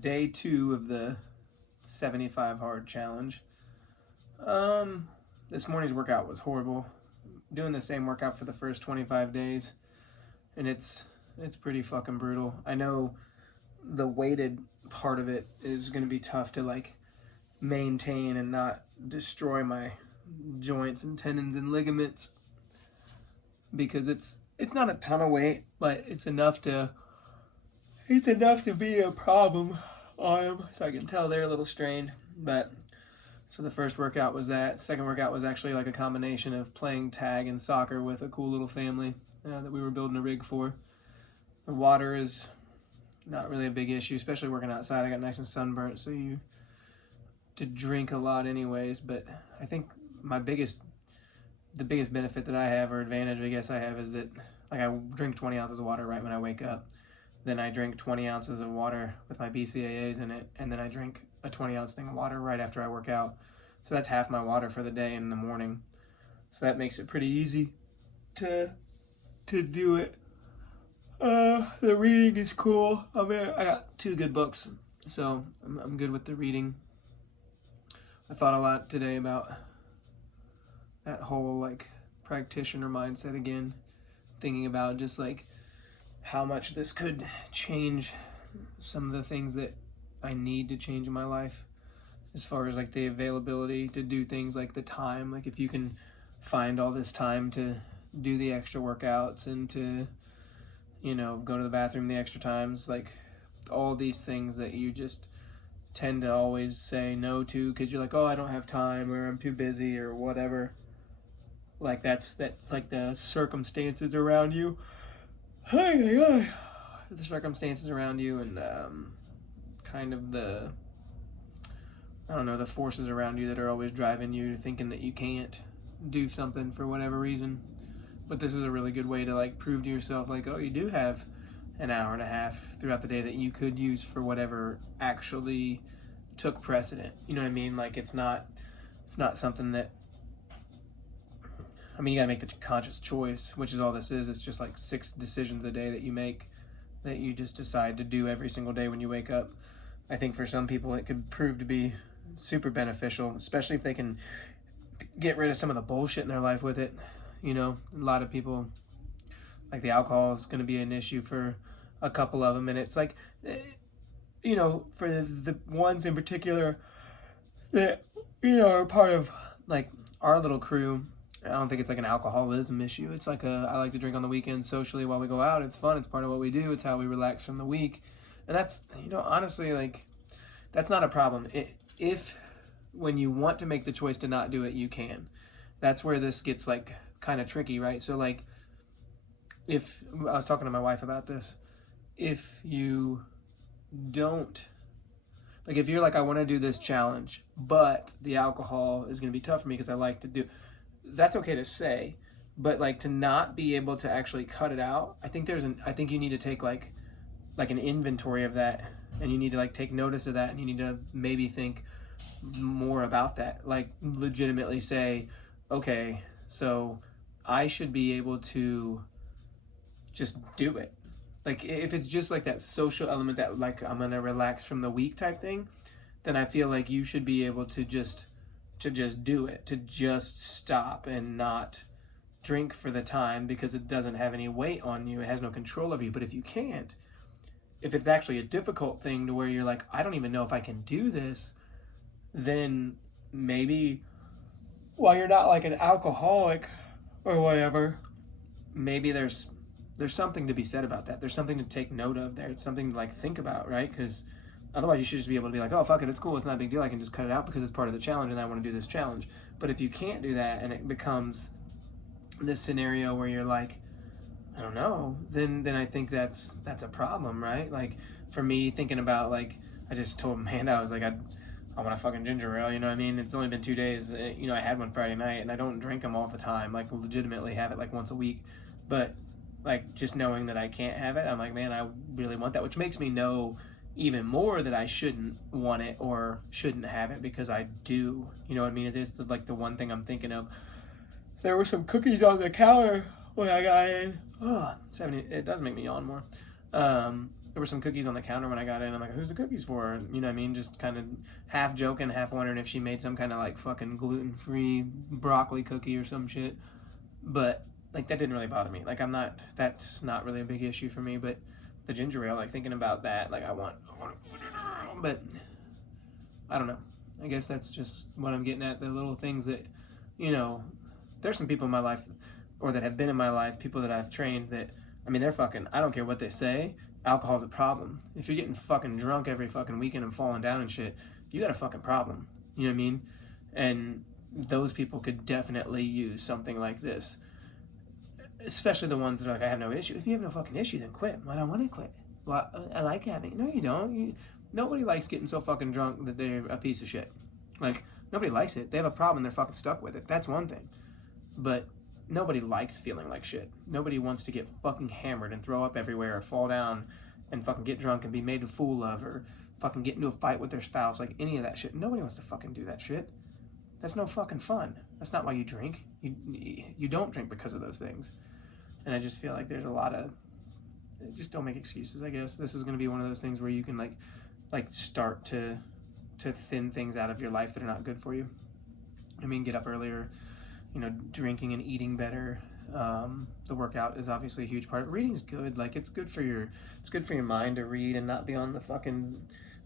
day 2 of the 75 hard challenge. This morning's workout was horrible. Doing the same workout for the first 25 days, and it's pretty fucking brutal. I know the weighted part of it is going to be tough to like maintain and not destroy my joints and tendons and ligaments, because it's not a ton of weight, but it's enough to be a problem on them. So I can tell they're a little strained. But so the first workout was that. Second workout was actually like a combination of playing tag and soccer with a cool little family that we were building a rig for. The water is not really a big issue, especially working outside. I got nice and sunburnt, so you to drink a lot anyways. But I think the biggest benefit that I have, or advantage I guess I have, is that like I drink 20 ounces of water right when I wake up. Then I drink 20 ounces of water with my BCAAs in it, and then I drink a 20-ounce thing of water right after I work out. So that's half my water for the day in the morning. So that makes it pretty easy to do it. The reading is cool. I got 2 good books, so I'm good with the reading. I thought a lot today about that whole like practitioner mindset again, thinking about just like how much this could change some of the things that I need to change in my life, as far as like the availability to do things, like the time. Like if you can find all this time to do the extra workouts and to, you know, go to the bathroom the extra times, like all these things that you just tend to always say no to because you're like, oh, I don't have time, or I'm too busy, or whatever. Like that's like the circumstances around you. The circumstances around you, and kind of the forces around you that are always driving you thinking that you can't do something for whatever reason. But this is a really good way to like prove to yourself like, oh, you do have an hour and a half throughout the day that you could use for whatever actually took precedent. You know what I mean? Like it's not something that, I mean, you gotta make the conscious choice, which is all this is. It's just like 6 decisions a day that you make, that you just decide to do every single day when you wake up. I think for some people it could prove to be super beneficial, especially if they can get rid of some of the bullshit in their life with it. You know, a lot of people, like the alcohol is going to be an issue for a couple of them, and it's like, you know, for the ones in particular that, you know, are part of like our little crew, I don't think it's like an alcoholism issue. It's like I like to drink on the weekends socially while we go out. It's fun. It's part of what we do. It's how we relax from the week. And that's, you know, honestly, like, that's not a problem. If when you want to make the choice to not do it, you can. That's where this gets like kind of tricky, right? So like, if I was talking to my wife about this, if you don't, like if you're like, I want to do this challenge, but the alcohol is going to be tough for me because I like to do, that's okay to say, but like to not be able to actually cut it out, I think you need to take like an inventory of that, and you need to like take notice of that, and you need to maybe think more about that, like legitimately say, okay, so I should be able to just do it. Like if it's just like that social element that like I'm gonna relax from the week type thing, then I feel like you should be able to just do it, to just stop and not drink for the time, because it doesn't have any weight on you, it has no control of you. But if you can't, if it's actually a difficult thing to where you're like, I don't even know if I can do this, then maybe while you're not like an alcoholic or whatever, maybe there's something to be said about that. There's something to take note of there. It's something to like think about, right? Because otherwise you should just be able to be like, oh, fuck it, it's cool, it's not a big deal, I can just cut it out because it's part of the challenge and I want to do this challenge. But if you can't do that and it becomes this scenario where you're like, I don't know, then I think that's a problem, right? Like for me, thinking about like, I just told Amanda, I was like, I want a fucking ginger ale, you know what I mean? It's only been 2 days, you know, I had one Friday night, and I don't drink them all the time, like legitimately have it like once a week. But like just knowing that I can't have it, I'm like, man, I really want that, which makes me know even more that I shouldn't want it or shouldn't have it, because I do, you know what I mean? It is like the one thing I'm thinking of. There were some cookies on the counter when I got in. Oh, 70, it does make me yawn more. there were some cookies on the counter when I got in. I'm like, who's the cookies for? And, you know what I mean? Just kind of half joking, half wondering if she made some kind of like fucking gluten-free broccoli cookie or some shit. But like that didn't really bother me. Like that's not really a big issue for me. But the ginger ale, like thinking about that, like I want but I don't know. I guess that's just what I'm getting at. The little things that, you know, there's some people in my life, or that have been in my life, people that I've trained that, I mean, they're fucking, I don't care what they say, alcohol's a problem. If you're getting fucking drunk every fucking weekend and falling down and shit, you got a fucking problem. You know what I mean? And those people could definitely use something like this. Especially the ones that are like, I have no issue. If you have no fucking issue, then quit. Well, I don't want to quit. Well, I like having it. No, you don't. Nobody likes getting so fucking drunk that they're a piece of shit. Like, nobody likes it. They have a problem, they're fucking stuck with it. That's one thing. But nobody likes feeling like shit. Nobody wants to get fucking hammered and throw up everywhere or fall down and fucking get drunk and be made a fool of or fucking get into a fight with their spouse. Like, any of that shit. Nobody wants to fucking do that shit. That's no fucking fun. That's not why you drink. You don't drink because of those things. And I just feel like there's a lot of, just don't make excuses, I guess. This is going to be one of those things where you can like start to thin things out of your life that are not good for you. I mean, get up earlier, you know, drinking and eating better. The workout is obviously a huge part of it. Reading's good. Like, it's good for your mind to read and not be on the fucking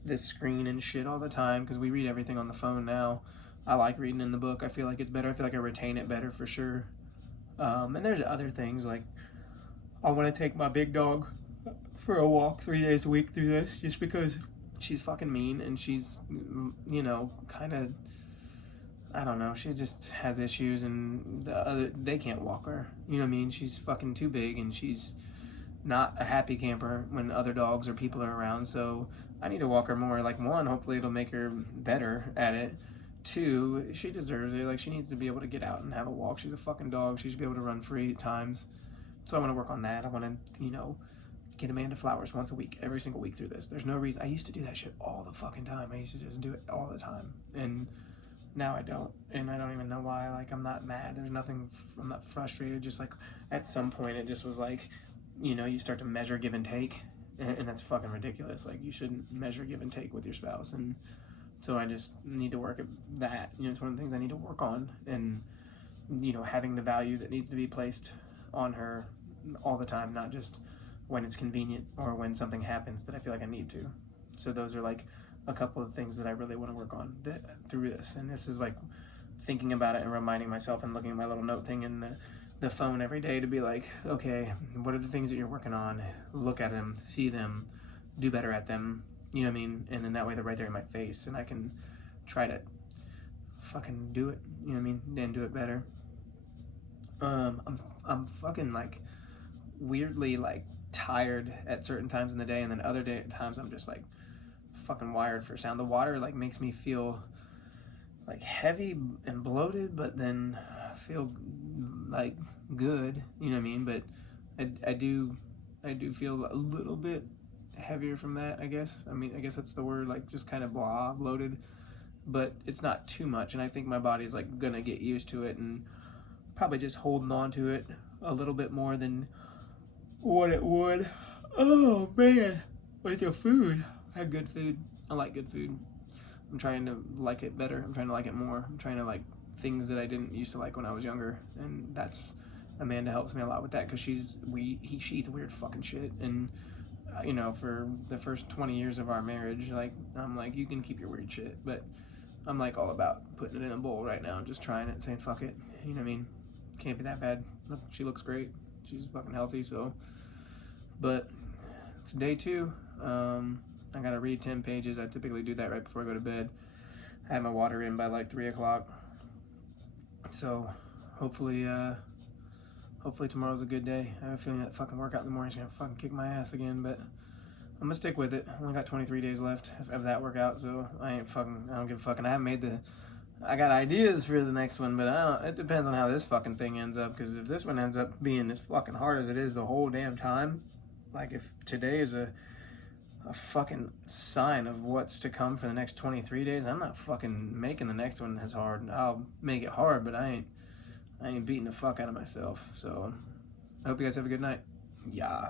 this screen and shit all the time, because we read everything on the phone now. I like reading in the book. I feel like it's better. I feel like I retain it better for sure. And there's other things, like I want to take my big dog for a walk 3 days a week through this, just because she's fucking mean and she's, you know, kind of, I don't know, she just has issues, and they can't walk her. You know what I mean? She's fucking too big, and she's not a happy camper when other dogs or people are around. So I need to walk her more. Like, one, hopefully it'll make her better at it. Two, she deserves it. Like, she needs to be able to get out and have a walk. She's a fucking dog. She should be able to run free at times. So I want to work on that. I want to, you know, get Amanda flowers once a week, every single week through this. There's no reason. I used to do that shit all the fucking time. I used to just do it all the time. And now I don't. And I don't even know why. Like, I'm not mad. There's nothing. I'm not frustrated. Just like at some point it just was like, you know, you start to measure give and take. And that's fucking ridiculous. Like, you shouldn't measure give and take with your spouse. And so I just need to work at that. You know, it's one of the things I need to work on. And, you know, having the value that needs to be placed on her all the time, not just when it's convenient or when something happens that I feel like I need to. So those are like a couple of things that I really want to work on through this. And this is like thinking about it and reminding myself and looking at my little note thing in the phone every day to be like, okay, what are the things that you're working on? Look at them, see them, do better at them. You know what I mean? And then that way they're right there in my face, and I can try to fucking do it. You know what I mean? And do it better. I'm fucking like weirdly like tired at certain times in the day, and then other times I'm just like fucking wired for sound. The water like makes me feel like heavy and bloated, but then feel like good. You know what I mean? But I do feel a little bit heavier from that, I guess. I mean, I guess that's the word, like just kind of bloated, but it's not too much, and I think my body's like gonna get used to it and probably just holding on to it a little bit more than what it would. Oh man, with your food. I had good food. I like good food. I'm trying to like it better. I'm trying to like it more. I'm trying to like things that I didn't used to like when I was younger, and that's Amanda helps me a lot with that, because she eats weird fucking shit. And you know, for the first 20 years of our marriage, like, I'm like, you can keep your weird shit, but I'm like all about putting it in a bowl right now and just trying it, saying fuck it. You know what I mean? Can't be that bad. Look, she looks great. She's fucking healthy, so. But it's day 2. I gotta read 10 pages. I typically do that right before I go to bed. I have my water in by like 3 o'clock. So hopefully tomorrow's a good day. I have a feeling that fucking workout in the morning is gonna fucking kick my ass again, but I'm gonna stick with it. I only got 23 days left of that workout, so I don't give a fuck. And I haven't made I got ideas for the next one, but it depends on how this fucking thing ends up, because if this one ends up being as fucking hard as it is the whole damn time, like if today is a fucking sign of what's to come for the next 23 days, I'm not fucking making the next one as hard. I'll make it hard, but I ain't beating the fuck out of myself. So I hope you guys have a good night. Yeah.